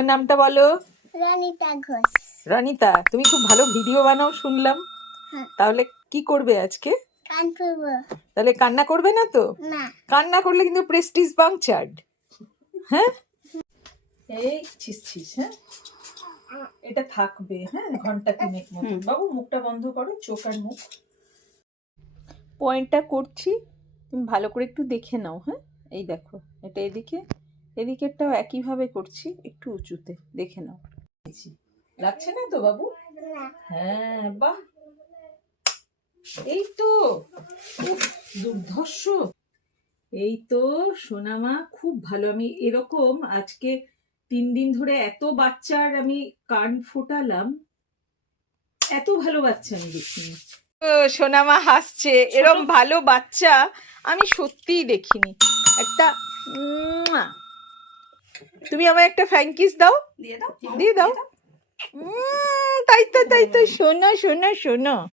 তোমার নামটা বলো। রনিতা ঘোষ। রনিতা, তুমি খুব ভালো ভিডিও বানাও শুনলাম। হ্যাঁ। তাহলে কি করবে আজকে? গান করবো। তাহলে কান্না করবে না তো? না। কান্না করলে কিন্তু প্রেস্টিজ পাংচার্ড। হ্যাঁ, এই ছিস হ্যাঁ, এটা থাকবে। হ্যাঁ, ঘন্টা তিনেক মতো। বাবু মুখটা বন্ধ করো, চোখ আর মুখ। পয়েন্টটা করছি, তুমি ভালো করে একটু দেখে নাও। হ্যাঁ, এই দেখো, এটা এদিকে, এদিকেরটাও একইভাবে করছি, একটু উঁচুতে দেখে নাও। লাগছে না তো বাবু? হ্যাঁ, বাহ, এই তো। উফ, দুর্ধর্ষ। এই তো সোনামা, খুব ভালো। আমি এরকম আজকে 3 দিন ধরে এত বাচ্চার আমি কান ফোটালাম, এত ভালো বাচ্চা আমি দেখিনি। সোনামা হাসছে, এরকম ভালো বাচ্চা আমি সত্যিই দেখিনি। একটা তুমি আমায় একটা ফ্যাঙ্কিস দাও, দিয়ে দাও। তাই তো, শোনো শোনো শোনো।